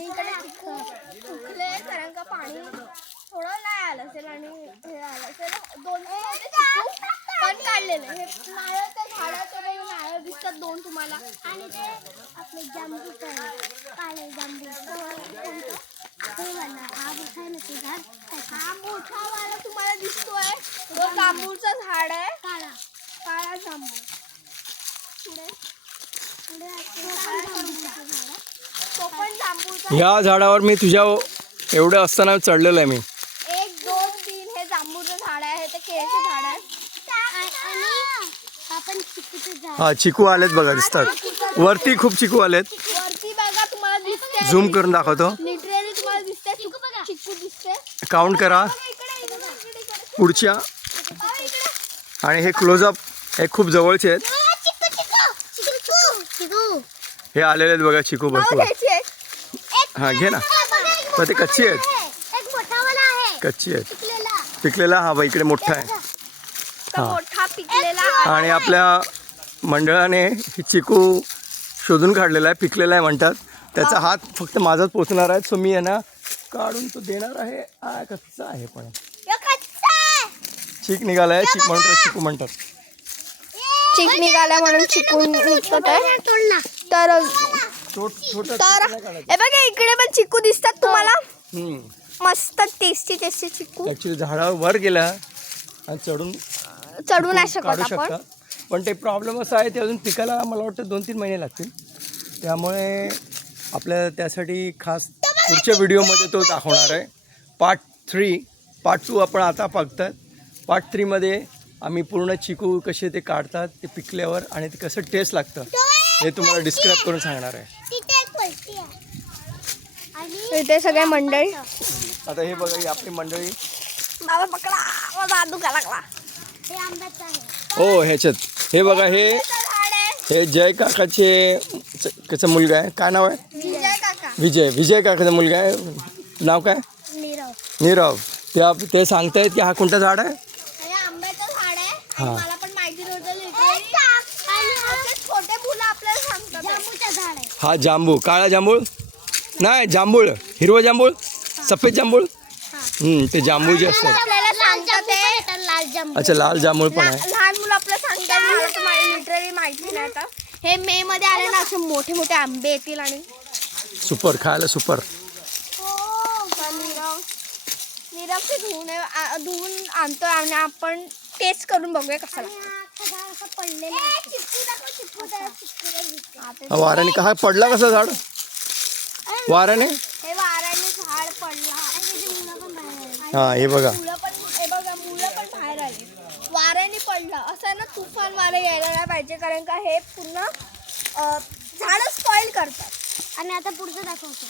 आणि इकडे चिकू सुकले कारण का पाणी थोडं नाही आलं असेल आणि हे आलं असेल. 2-3 होते चिकू पण काढलेले. हे नारळ त्या झाडाचे काही नारळ दिसतात 2 तुम्हाला. आणि ते आपले जांबूच आहे, काळे जांबू. हा मोठा वाला तुम्हाला दिसतोय तो जांभूळचं झाड आहे. काळा जांभूळ. तो पण जांभूळचा. ह्या झाडावर मी तुझ्या एवढं असताना चढलेलं आहे मी. 1, 2, 3 हे जांभूळचं झाड आहे. हे तर केळीचे झाड आहे. आणि आपण चिकूचं झाड. हा चिकू आलेत बघा, दिसतात वरती खूप चिकू आलेत. वरती बघा तुम्हाला दिसते. झूम करून दाखवतो. लिटरली तुम्हाला दिसते चिकू दिसते. काउंट करा पुढच्या. आणि हे क्लोजअप हे खूप जवळचे आहेत. हे आलेले आहेत बघा चिकू भरपूर. हा घे ना. पण ते कच्ची आहेत, कच्ची आहेत. पिकलेला हा बा इकडे मोठा आहे. मोठा पिकलेला. आणि आपल्या मंडळाने ही चिकू शोधून काढलेला आहे, पिकलेला आहे म्हणतात. त्याचा हात फक्त माझाच पोचणार आहे. सो मी यांना काढून तो देणार आहे. हा कच्चा आहे पण चीक निघालाय. चीक म्हणतात, चिकू म्हणतात. चिक निघाला म्हणून चिकून निघत आहे. तर हे बघा इकडे पण चिकू दिसतात तुम्हाला. मस्त टेस्टी चिकू. ऍक्च्युली झाडावर वर गेला आणि चढू नाही काढू शकत आपण. शकता. पण ते प्रॉब्लेम असा आहे ते अजून पिकाला मला वाटतं 2-3 महिने लागतील. त्यामुळे आपल्याला त्यासाठी खास पुढच्या व्हिडिओमध्ये तो दाखवणार आहे. पार्ट 2 आपण आता बघतात. पार्ट 3 मध्ये आम्ही पूर्ण चिकू कसे ते काढतात, ते पिकल्यावर आणि ते कसं टेस्ट लागतं हे तुम्हाला डिस्क्राईब करून सांगणार आहे. इथे सगळे मंडळी. आता हे बघा ही आपली मंडळी. बाबा पकडा, माझा दुखा लागला. हो ह्याच्यात हे बघा हे जय काकाचे कसं मुलगा आहे. काय नाव आहे? विजय काकाचा मुलगा आहे. नाव काय? नीरव. ते सांगतायत की हा कोणता झाड आहे? आंब्याचं झाड आहे. हा. मला पण माहिती नव्हतं. छोटे मुलं आपल्याला सांगतात जांभूळचं झाड आहे. हा जांभूळ, काळा जांभूळ नाही, जांभूळ हिरवा जांभूळ, सफेद जांभूळ. ते जांभूळ जे असतात. आपल्याला सांगतात लाल जांभूळ. अच्छा लाल जांभूळ पण आहे. लहान मुलं आपल्याला सांगतात. मला तर लिटरली माहिती नाही. आता हे मे मध्ये आले ना असे मोठे मोठे आंबे येतील आणि सुपर खायला सुपर. नीरवचे धुवून आणतो आणि आपण टेस्ट करून बघूया कसा लागतो. वाऱ्याने का पडला कसा झाड? वाऱ्याने हे वाऱ्याने झाड पडला. हा हे बघा मुलं पण बाहेर आले. वाऱ्याने पडलं असं ना. तुफान वारं यायला नाही पाहिजे कारण का हे पूर्ण झाडं स्पॉइल करतात. आणि आता पुढचं दाखवतो.